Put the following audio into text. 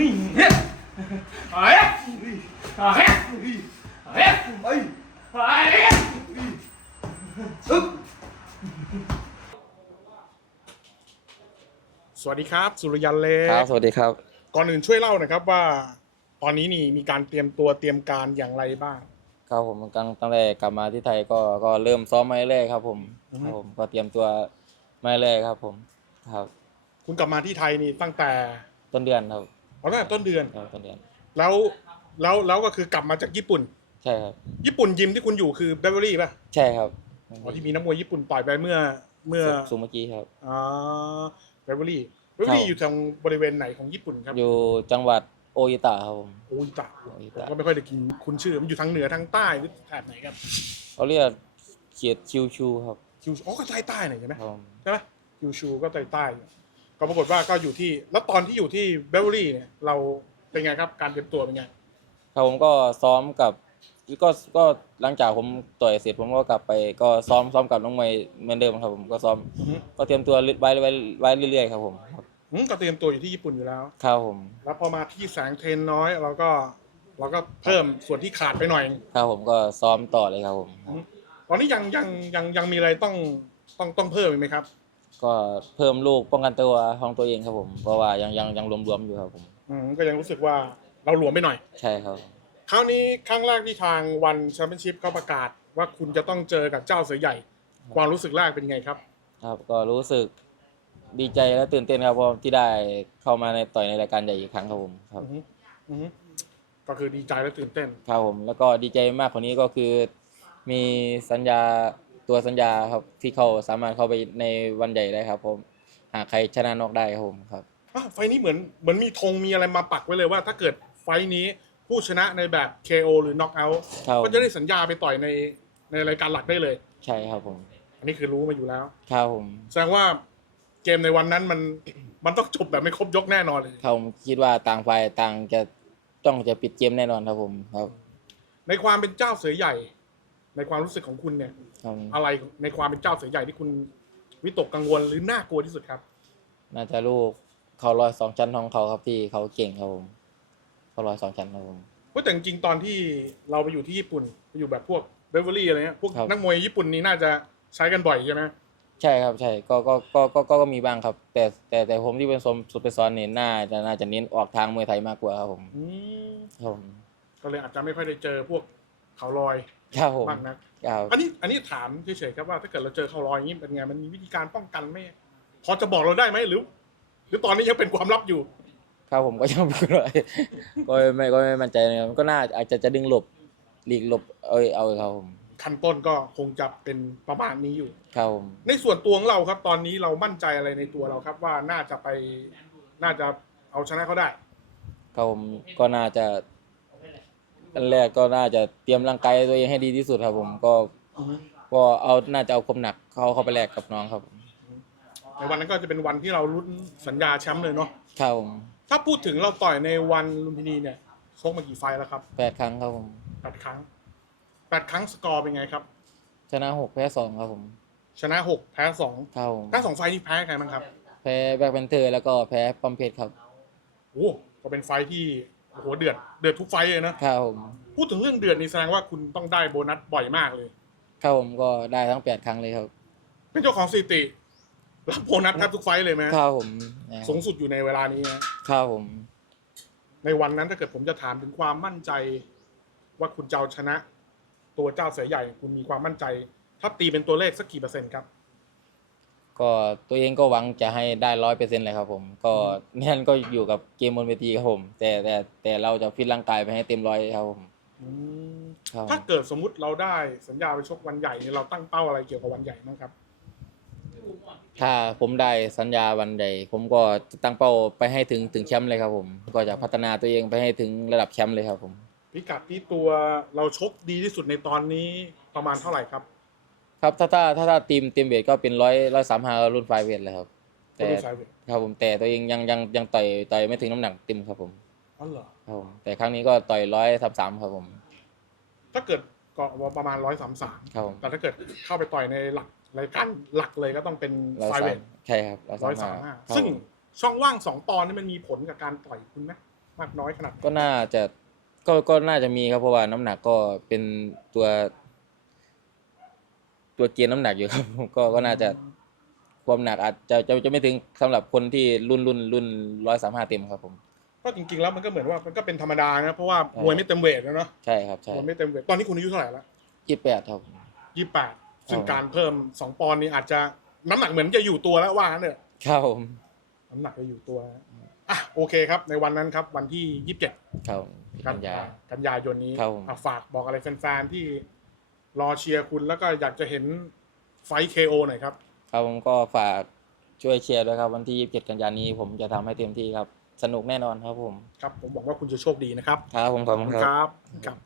นี่เฮ้ยเฮ้ยเฮ้ยเฮ้ยเฮ้ยเฮ้ยเฮ้ยอึ๊บสวัสดีครับ สุรยันเล็ครับกสวัสดีครับ ก่อนอื่นช่วยเล่าหน่อยครับว่า ตอนนี้นี่มีการเตรียมตัวเตรียมการอย่างไรบ้างครับผมตั้งตั้งแต่กลับมาที่ไทยก็ก็เริ่มซ้อมมาเรื่อยๆครับ ผมอือคฮึรับผมก็เตรียมตัวมาเรื่อยๆครับ ผมครับ คุณกลับมาที่ไทยนี่ตั้งแต่ต้นเดือนครับ อ๋อตั้งแต่ต้นเดือน ครับต้นเดือนแล้วแล้วแล้วก็คือกลับมาจากญี่ปุ่น ใช่ครับ ญี่ปุ่นยิมที่คุณอยู่คือเบเวอรี่ป่ะใช่ครับอ๋อที่มีนักมวยญี่ปุ่นต่อยไปเมื่อเมื่อสุสุเมื่อกี้ครับอ่าเบเวอรี่เบเวอรี่ครับอยู่ทางบริเวณไหนของญี่ปุ่นครับอยู่จังหวัดโออิตะครับผมโอ้ยตะโออิผมตะก็ไม่ค่อยได้กินคุณชื่อมันอยู่ทางเหนือทางใต้หรือแถบไหนครับเขาเรียกเขียดชิวชูครับคิวอ๋อก็ใต้ใต้หน่อยใช่ไหมครับผม ใช่ไหมคิวชูก็ใต้ใต้อยู่ก็ ปรากฏว่าก็อยู่ที่แล้วตอนที่อยู่ที่เบเวอรี่เนี่ยเราเป็นไงครับการเตรียมตัวเป็นไงครับผมก็ซ้อมกับก็ก็หลังจากผมต่อยเสร็จผมก็กลับไปก็ซ้อมซ้อมกับน้องมวยเหมือนเดิมครับผมก็ซ้อมอือฮึก็เตรียมตัวไว้ไว้ไว้เรื่อยๆครับผมครับอืมก็เตรียมตัวอยู่ที่ญี่ปุ่นอยู่แล้ว ครับผมแล้วพอมาที่แสงเทรนน้อยเราก็เราก็เพิ่มส่วนที่ขาดไปหน่อย ครับผมก็ซ้อมต่อเลยครับผมตอนนี้ยังยังยังยังมีอะไรต้องต้องต้องเพิ่มอีกไหมครับ ก็เพิ่มลูกป้องกันตัวของตัวเองครับผม เพราะว่ายังยังยังรวมๆอยู่ครับผม อืมก็ยังรู้สึกว่าเราหลวมไปหน่อย ใช่ครับ คราวนี้ครั้งแรกที่ทางวันแชมเปี้ยนชิพเขาประกาศ ว่าคุณจะต้องเจอกับเจ้าเสือใหญ่ ความรู้สึกแรกเป็นไงครับ ครับก็รู้สึกดีใจและตื่นเต้นครับเพราะที่ได้เข้ามาในต่อยในรายการใหญ่อีกครั้งครับผมครับอือฮึอือฮึก็คือดีใจและตื่นเต้น ครับผมแล้วก็ดีใจมากกว่านี้ก็คือ มีสัญญา ตัวสัญญาครับที่เขาสามารถเข้าไปในวันใหญ่ได้ครับ ผมหากใครชนะนอกได้ครับผมครับอะไฟล์นี้เหมือนเหมือนมีธงมีอะไรมาปักไว้เลยว่า ถ้าเกิดไฟล์นี้ผู้ชนะในแบบ KO หรือ Knockout ครับ ก็จะได้สัญญาไปต่อยในในรายการหลักได้เลย ใช่ครับผมอันนี้คือรู้มาอยู่แล้ว ครับผมแสดงว่าเกมในวันนั้นมัน มันต้องจบแบบไม่ครบยกแน่นอนเลย ครับผมคิดว่าต่างฝ่ายต่างจะต้องจะปิดเกมแน่นอนครับผมครับ ในความเป็นเจ้าเสือใหญ่ ในความรู้สึกของคุณเนี่ย ครับอะไรในความเป็นเจ้าเสือใหญ่ที่คุณวิตกกังวลหรือน่ากลัวที่สุดครับ น่าจะลูกเขาร้อยสองชั้นของเขาครับที่เขาเก่งครับผมเขาร้อยสองชั้นครับผมเพราะแต่จริงๆตอนที่เราไปอยู่ที่ญี่ปุ่นไปอยู่แบบพวกเบเวอรี่อะไรเงี้ยพวกครับ นักมวยญี่ปุ่นนี่น่าจะใช้กันบ่อยใช่ไหมใช่ครับใช่ก็ก็ก็ก็ก็ก็มีบ้างครับ แต่แต่แต่ผมที่เป็นสมสุดไปซ้อนเนี่ยน่าจะน่าจะเน้นออกทางมวยไทยมากกว่าครับผมอืมครับผมก็เลยอาจจะไม่ค่อยได้เจอพวก เขาลอยครับผมมากนัก ครับ อันนี้อันนี้ถามเฉยๆครับว่าถ้าเกิดเราเจอเขาลอยอย่างนี้เป็นไงมันมีวิธีการป้องกันไหมพอจะบอกเราได้ไหมหรือ หรือตอนนี้ยังเป็นความลับอยู่ ครับผมก็ยังไม่รู้เลยก็ไม่ก็ไม่มั่นใจนะครับก็น่าอาจจะจะดึงหลบหลีกหลบเอ้ยเอาครับผมขั้นต้นก็คงจะเป็นประมาณนี้อยู่ ครับผมในส่วนตัวของเราครับ ตอนนี้เรามั่นใจอะไรในตัวเราครับ ว่าน่าจะไปน่าจะเอาชนะเขาได้ ครับผมก็น่าจะ อันแรกก็น่าจะเตรียมร่างกายตัวเองให้ดีที่สุดครับผมก็ก็เอาน่าจะเอาความหนักเข้าเข้าไปแลกกับน้องครับผมในวันนั้นก็จะเป็นวันที่เราลุ้นสัญญาแชมป์เลยเนาะครับผมถ้าพูดถึงเราต่อยในวันลุมพินีเนี่ยชกมากี่ไฟล์แล้วครับแปดครั้งครับผมแปดครั้งแปดครั้งสกอร์เป็นไงครับ ชนะหกแพ้สองครับผมชนะหกแพ้สองครับผมแพ้สองไฟล์นี่แพ้ใครบ้างครับ แพ้แบ็คแพนเทอร์แล้วก็แพ้ปัมเพชรครับโอ้ก็เป็นไฟล์ที่ โอ้โหเดือดเดือดทุกไฟล์เลยนะครับผมพูดถึงเรื่องเดือดนี่แสดงว่าคุณต้องได้โบนัสบ่อยมากเลย ครับผมก็ได้ทั้งแปดครั้งเลยครับเป็นเจ้าของสถิติรับโบนัสแทบทุกไฟล์เลยไหมครับผมสูงสุดอยู่ในเวลานี้นะ ครับผม ในวันนั้นถ้าเกิดผมจะถามถึงความมั่นใจ ว่าคุณจะเอาชนะ ตัวเจ้าเสือใหญ่ คุณมีความมั่นใจ ถ้าตีเป็นตัวเลขสักกี่เปอร์เซ็นต์ครับ ก็ตัวเองก็หวังจะให้ได้ร้อยเปอร์เซ็นต์เลยครับผม ก็นั่นก็อยู่กับเกมบนเวทีครับผม แต่แต่แต่เราจะฟิตร่างกายไปให้เต็มร้อยครับผมอืมครับถ้าเกิดสมมุติเราได้สัญญาไปชกวันใหญ่เนี่ยเราตั้งเป้าอะไรเกี่ยวกับวันใหญ่บ้างครับ ถ้าผมได้สัญญาวันใดผมก็จะตั้งเป้าไปให้ถึงถึงแชมป์เลยครับผม ก็จะพัฒนาตัวเองไปให้ถึงระดับแชมป์เลยครับผม พิกัดที่ตัวเราชกดีที่สุดในตอนนี้ประมาณเท่าไหร่ครับ ครับถ้าถ้าถ้าถ้าทีมทีมเวทก็เป็นร้อยร้อยสามห้ารุ่นไฟเวทเลยครับ แต่ก็ดูสายเวทครับผมแต่ตัวเองยังยังยังต่อยต่อยไม่ถึงน้ำหนักเต็มครับผมอ๋อเหรอครับผมแต่ครั้งนี้ก็ต่อยร้อยสามสามครับผม ถ้าเกิดก็ประมาณร้อยสามสามครับผมแต่ถ้าเกิดเข้าไปต่อยในหลักรายการหลักเลยก็ต้องเป็นร้อยไฟสาเวมทใช่ครับร้อยร้อยสาสามมห้าห้าครับซึ่งผมช่องว่างสองปอนด์นี่มันมีผลกับการต่อยคุณไหมมากน้อยขนาดไหนก็น่าจะก็ก็น่าจะมีครับเพราะว่าน้ำหนักก็เป็นตัว ตัวเกณฑ์น้ำหนักอยู่ครับก็ก็น่าจะความหนักอาจจะจะจะไม่ถึงสำหรับคนที่รุ่นรุ่นรุ่นร้อยสามห้าเต็มครับผม ก็จริงๆแล้วมันก็เหมือนว่ามันก็เป็นธรรมดานะเพราะว่าใช่มวยไม่เต็มเวทนะเนาะใช่ครับใช่มวยไม่เต็มเวทตอนนี้คุณอายุเท่าไหร่แล้วยี่แปดครับยี่แปดซึ่งครับการเพิ่มสองปอนด์นี่อาจจะน้ำหนักเหมือนจะอยู่ตัวแล้วว่างั้นเถอะครับผมน้ำหนักจะอยู่ตัวอะโอเคครับ ในวันนั้นครับวันที่ยี่สิบเจ็ดครับกักันนยากันยายนนี้ครับผมอะฝากบอกอะไรแฟนๆที่ รอเชียร์คุณแล้วก็อยากจะเห็นไฟเคโอหน่อยครับ ครับผมก็ฝากช่วยเชียร์ด้วยครับ วันที่ยี่สิบเจ็ดกันยานี้ผมจะทำให้เต็มที่ครับ สนุกแน่นอนครับผม ครับ ผมหวังว่าคุณจะโชคดีนะครับ ครับผมขอบคุณครับ ครับครับ